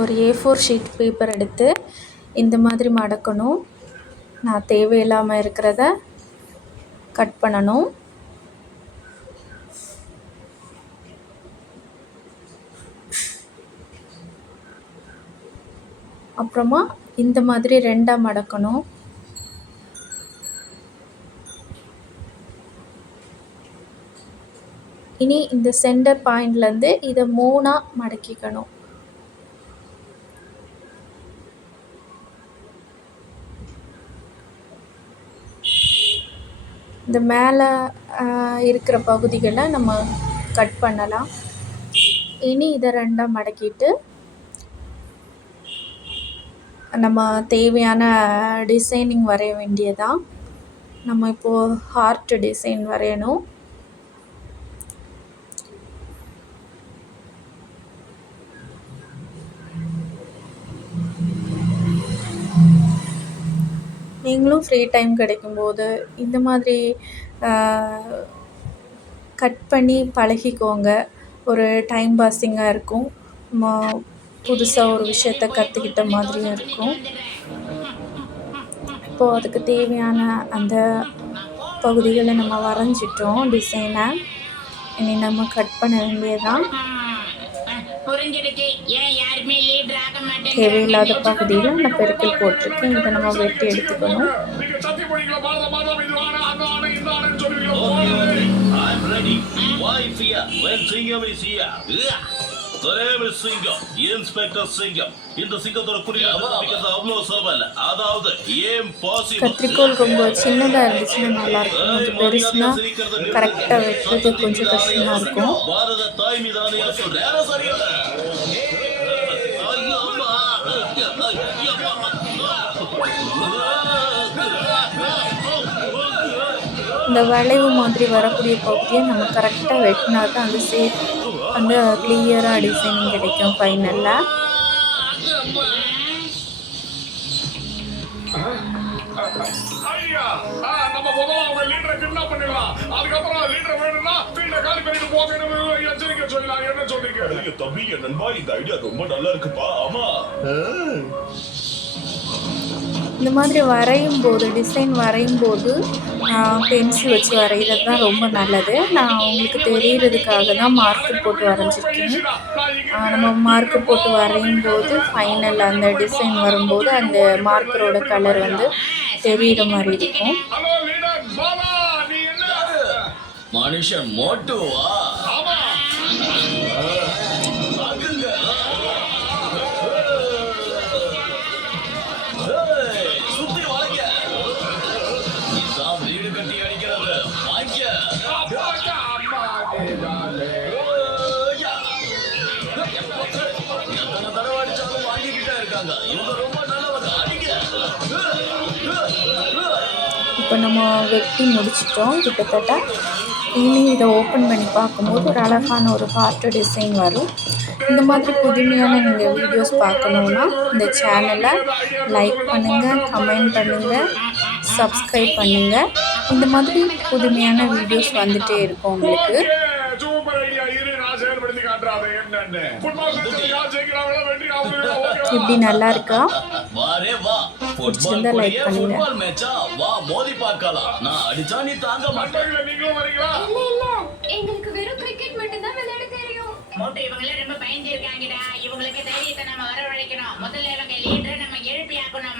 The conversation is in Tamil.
ஒரு A4 ஷீட் பேப்பர் எடுத்து இந்த மாதிரி மடக்கணும். நான் தேவையில்லாமல் இருக்கிறத கட் பண்ணணும். அப்புறமா இந்த மாதிரி 2ஆக மடக்கணும். இனி இந்த சென்டர் பாயிண்ட்லேருந்து இதை 3ஆக மடக்கிக்கணும். இந்த மேலே இருக்கிற பகுதிகளை நம்ம கட் பண்ணலாம். இனி இதை 2ஆக மடக்கிட்டு நம்ம தேவையான டிசைனிங் வரைய வேண்டியதான். நம்ம இப்போது ஹார்ட் டிசைன் வரையணும். நீங்களும் ஃப்ரீ டைம் கிடைக்கும்போது இந்த மாதிரி கட் பண்ணி பழகிக்கோங்க. ஒரு டைம் பாஸிங்காக இருக்கும். புதுசாக ஒரு விஷயத்த கற்றுக்கிட்ட மாதிரியும் இருக்கும். இப்போது அதுக்கு தேவையான அந்த பகுதிகளை நம்ம வரைஞ்சிட்டோம் டிசைனை. இனி நம்ம கட் பண்ண வேண்டியதான். தேவையில்லாத பகுதியில் நான் பெருக்கல் போட்டிருக்கேன். இதை நம்ம வெட்டி எடுத்துக்கணும். கத்திரிக்கோள் ரொம்ப சின்னதாக இருந்துச்சுன்னா நல்லா இருக்கும். கொஞ்சம் பெருசுனா கரெக்டாக வெட்டுறது கொஞ்சம் கஷ்டமாக இருக்கும். இந்த வளைவு மாதிரி வரக்கூடிய பகுதியை நம்ம கரெக்டாக வெட்டினா தான் அந்த கிளியராக டிசைனிங் கிடைக்கும் ஃபைனலாக. இந்த மாதிரி வரையும் போது டிசைன் வரையும் போது பென்சில் வச்சு வரைகிறது தான் ரொம்ப நல்லது. நான் உங்களுக்கு தெரியறதுக்காக தான் மார்க்கு போட்டு வரைஞ்சிருக்கேன். நம்ம மார்க்கு போட்டு வரையும் போது ஃபைனல் அந்த டிசைன் வரும்போது அந்த மார்க்கரோட கலர் வந்து தெரிகிற மாதிரி இருக்கும். மனுஷன் மோட்டுவா இப்போ நம்ம வெட்டி முடிச்சிட்டோம் கிட்டத்தட்ட. இனி இதை ஓப்பன் பண்ணி பார்க்கும்போது ஒரு அழகான ஒரு ஹார்ட் டிசைன் வரும். இந்த மாதிரி புதுமையான நீங்கள் வீடியோஸ் பார்க்கணுன்னா இந்த சேனலை லைக் பண்ணுங்கள், கமெண்ட் பண்ணுங்கள், சப்ஸ்கிரைப் பண்ணுங்கள். இந்த மாதிரி புதுமையான வீடியோஸ் வந்துகிட்டே இருக்கும் உங்களுக்கு. இப்படி நல்லா இருக்கா? பிடிச்சிருந்தா லைக் பண்ணுங்க. எங்களுக்கு வெறும் கிரிக்கெட் மட்டும் தான் விளையாட தெரியும். இவங்க ரொம்ப பயந்து இருக்காங்கடா. இவங்களுக்கு தைரியத்தை நம்ம வரவழைக்கணும். முதல்ல இவங்க லீடரை நம்ம எழுப்பி ஆக்கணும்.